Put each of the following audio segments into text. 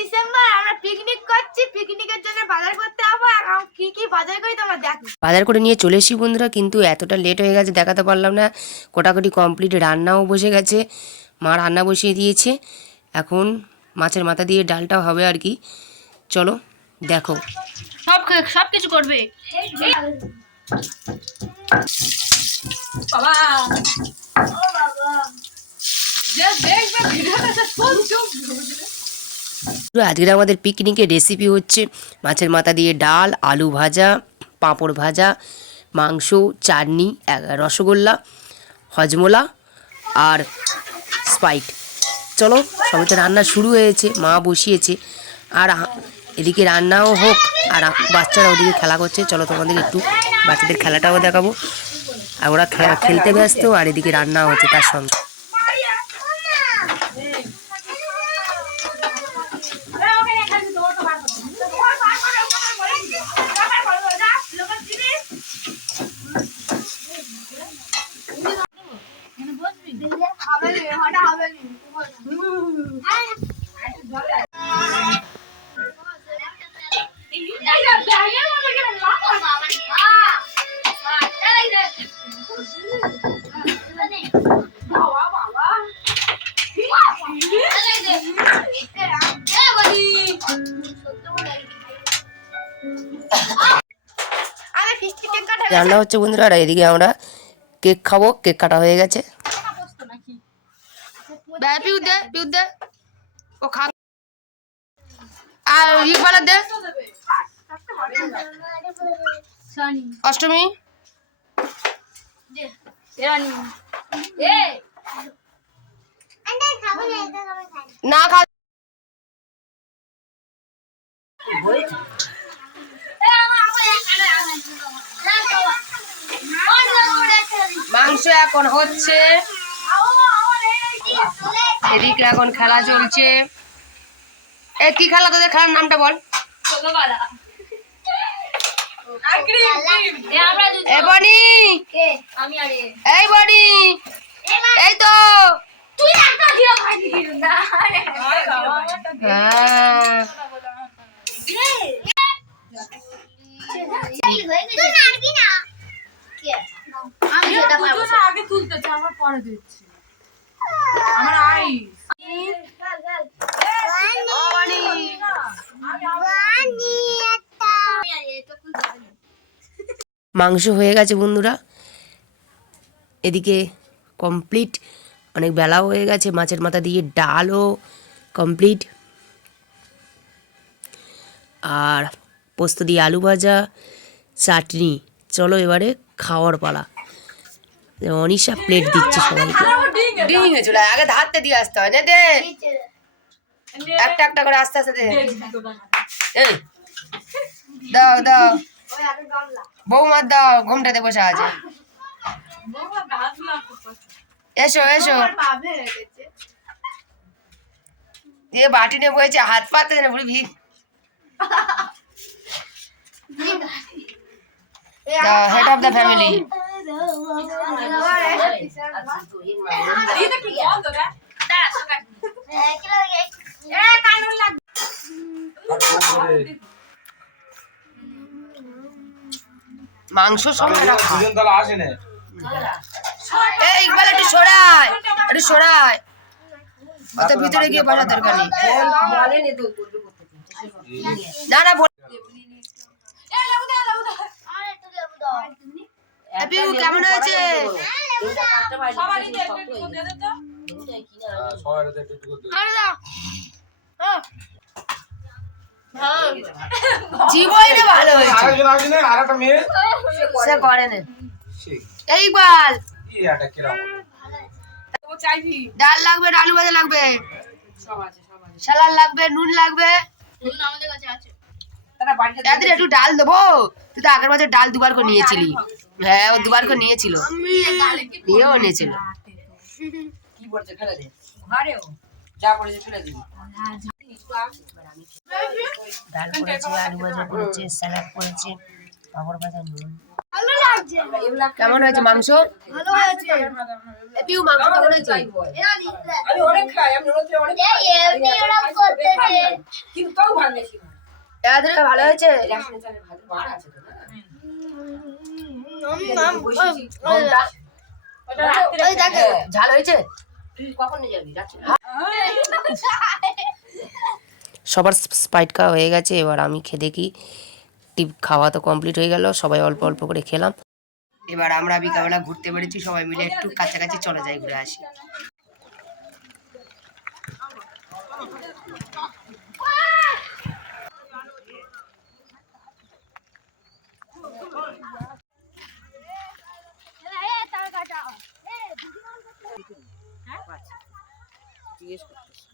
December আমরা picnic করছি, পিকনিকের জন্য বাজার করতে যাবো। আর কি কি বাজার করি তোমরা দেখো। বাজার করে নিয়ে চলে এসেছি বন্ধুরা, কিন্তু এতটা লেট হয়ে গেছে দেখাতে পারলাম না। কোটাকুটি কমপ্লিট, রান্নাও বসে গেছে, মা রান্না বসিয়ে দিয়েছে। এখন মাছের মাথা দিয়ে ডালটাও হবে আর কি। চলো দেখো। সব কিছু করবে বাবা। ও বাবা আজকে আমাদের পিকনিকের রেসিপি হচ্ছে মাছের মাথা দিয়ে ডাল, আলু ভাজা, পাঁপড় ভাজা, মাংস, চাটনি, রসগোল্লা, হজমোলা আর স্প্রাইট। চলো, সবে তো রান্না শুরু হয়েছে, মা বসিয়েছে। আর এদিকে রান্নাও হোক আর বাচ্চারা ওদিকে খেলা করছে। চলো তোমাদের একটু বাচ্চাদের খেলাটাও দেখাবো। আর ওরা খেলতে ব্যস্ত আর এদিকে রান্নাও হচ্ছে তার সঙ্গে। রান্না হচ্ছে বন্ধুরা, আর এদিকে আমরা কেক খাবো। কেক কাটা হয়ে গেছে। অষ্টমী না খা মাংস এখন হচ্ছে, এদিকে এখন খেলা চলছে। এ কি খেলা তোদের? খেলার নামটা বল। এই বনি, এই বনি, এই তো আগে তুলতেছে, আমার পরে দিচ্ছে আমার আই। মাংস হয়ে গেছে বন্ধুরা, এদিকে কমপ্লিট। অনেক বেলাও হয়ে গেছে। মাছের মাথা দিয়ে ডালও কমপ্লিট, আর পোস্ত দিয়ে আলু ভাজা, চাটনি। চলো এবারে খাওয়ার পালা। অনিশা প্লেট দিচ্ছে সবাইকে। ডিঙে চলে আগে ধারতে দিয়ে আসতে হয় না, দে একটা একটা করে আস্তে আস্তে দে। এই দাও দাও, বৌমার দাও, ঘুমটাতে বসে আছে। এসো এসো, এ বাটি নিয়ে বসেছে, হাত পাতে না বুড়ি ভিড়। Head of the family. মাংস সঙ্গে রাখো। ইকবাল একটু সরাই, একটু সরাই, অত ভিতরে গিয়ে বসার দরকার নেই। না না কেমন হয়েছে? জীবনে ভালো হয়েছে, সে করে না। এই বল, ডাল লাগবে, আলু ভাজা লাগবে, সালাদ লাগবে, নুন লাগবে। একটু ডাল দেবো? তুই তো আগের বছর ডাল দুবার করে নিয়েছিলি। হ্যাঁ, ও দুবার করে নিয়েছিল, নিয়েও নিয়েছিল। ডাল করেছে, আলু ভাজা করেছে, স্যালাড করেছে, পাঁপড় ভাজা, নুন। ভালো লাগছে। কেমন হয়েছে মাংস? ভালো হয়েছে। পিউ মাংস কেমন হয়েছে? আমি অনেক খাই, আমি রোজে অনেক খাই। এমনি ওরকম করতেছে। কিন্তু তাও ভালো বেশি ভালো। এদের ভালো হয়েছে? রেশনের চালের ভাত বার আছে তো না? কোনটা? ওটা রাত্রে দেখো। ঝাল হয়েছে? তুই কখন নিয়ে যাবি? রাত্রে? সবার স্প্রাইট খাওয়া হয়ে গেছে, এবার আমি খেয়ে দেখি। খাওয়া তো কমপ্লিট হয়ে গেল, সবাই অল্প অল্প করে খেলাম। এবার আমরা বিকালবেলা ঘুরতে বেরিয়েছি, সবাই মিলে একটু কাছাকাছি চলে যাই, ঘুরে আসি। জিজ্ঞেস করতেছি।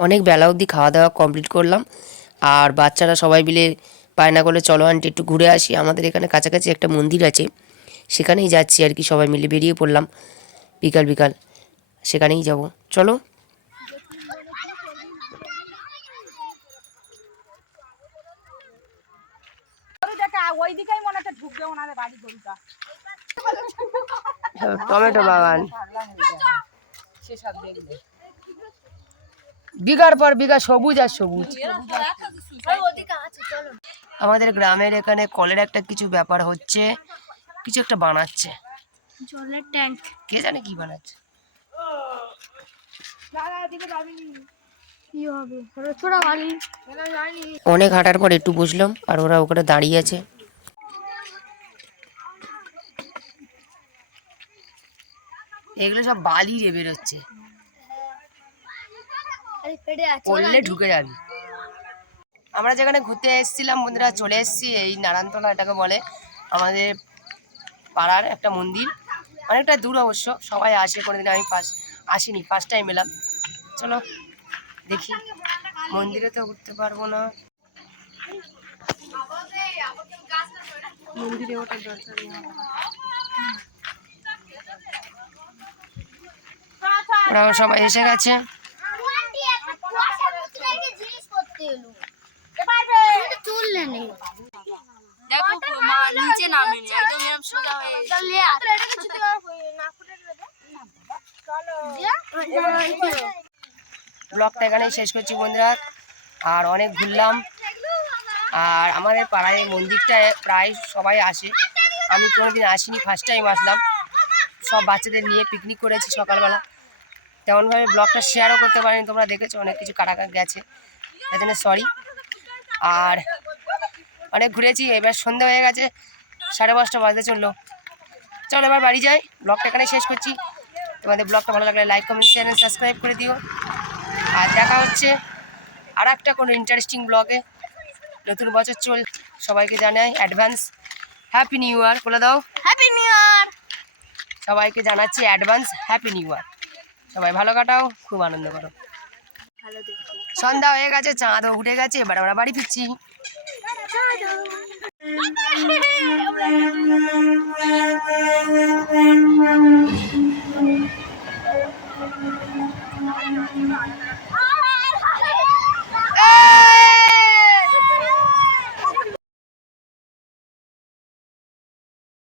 অনেক বেলা অবধি খাওয়া দাওয়া কমপ্লিট করলাম, আর বাচ্চারা সবাই মিলে বায়না করলে চলো আন্টি একটু ঘুরে আসি। আমাদের এখানে কাছাকাছি একটা মন্দির আছে, সেখানেই যাচ্ছি আর কি। সবাই মিলে বেরিয়ে পড়লাম বিকাল বিকাল, সেখানেই যাব, চলো। ওইদিকেই মনে হচ্ছে ঢুকবে ওনাদের বাড়ি গরুটা। টমেটো বাগান, সেসব দেখবে। বিঘার পর বিঘা সবুজ আর সবুজ। আমাদের গ্রামের এখানে কলের একটা কিছু ব্যাপার হচ্ছে, কিছু একটা বানাচ্ছে, জলের ট্যাঙ্ক। কে জানে কি বানাচ্ছে। কি হবে? ছোড়া বাড়ি। অনেক হাঁটার পর একটু বসলাম, আর ওরা ওখানে দাঁড়িয়ে আছে। এগুলো সব বালি রে বেরোচ্ছে, পড়লে ঢুকে যাবি। আমরা যেখানে ঘুরতে এসেছিলাম বন্ধুরা, চলে এসেছি এই নারায়ণতলা, এটাকে বলে আমাদের পাড়ার একটা মন্দির, অনেকটা দূর অবশ্য। সবাই আসে, কোনোদিন আমি আসিনি, ফার্স্ট টাইম এলাম। চলো দেখি, মন্দিরে তো উঠতে পারবো না, মন্দিরে ওঠার দরকার নেই। ওরা সবাই এসে গেছে। নিচে নামেনি, একদম এরকম সোজা হয়ে ব্লগটা এখানেই শেষ করছি বন্ধুরা, আর অনেক ঘুরলাম। আর আমাদের পাড়ায় এই মন্দিরটায় প্রায় সবাই আসে, আমি কোনোদিন আসিনি, ফার্স্ট টাইম আসলাম। সব বাচ্চাদের নিয়ে পিকনিক করেছি সকালবেলা, তেমনভাবে ব্লগটা শেয়ারও করতে পারিনি। তোমরা দেখেছো অনেক কিছু কাটাকাট গেছে, তাই জন্য সরি। আর অনেক ঘুরেছি, এবার সন্ধ্যা হয়ে গেছে, 5:30 বাজতে চললো। চলো এবার বাড়ি যাই, ব্লগটা এখানে শেষ করছি। তোমাদের ব্লগটা ভালো লাগলে like, comment, share and subscribe করে দিও। আর দেখা হচ্ছে আর একটা কোনো ইন্টারেস্টিং ব্লগে। নতুন বছর চল, সবাইকে জানাই অ্যাডভান্স হ্যাপি নিউ ইয়ার। বলে দাও হ্যাপি নিউ ইয়ার। সবাইকে জানাচ্ছি অ্যাডভান্স হ্যাপি নিউ ইয়ার। সবাই ভালো কাটাও, খুব আনন্দ করো। সন্ধ্যা হয়ে গেছে, চাঁদও উঠে গেছে, এবার আমরা বাড়ি ফিরছি। টাটা।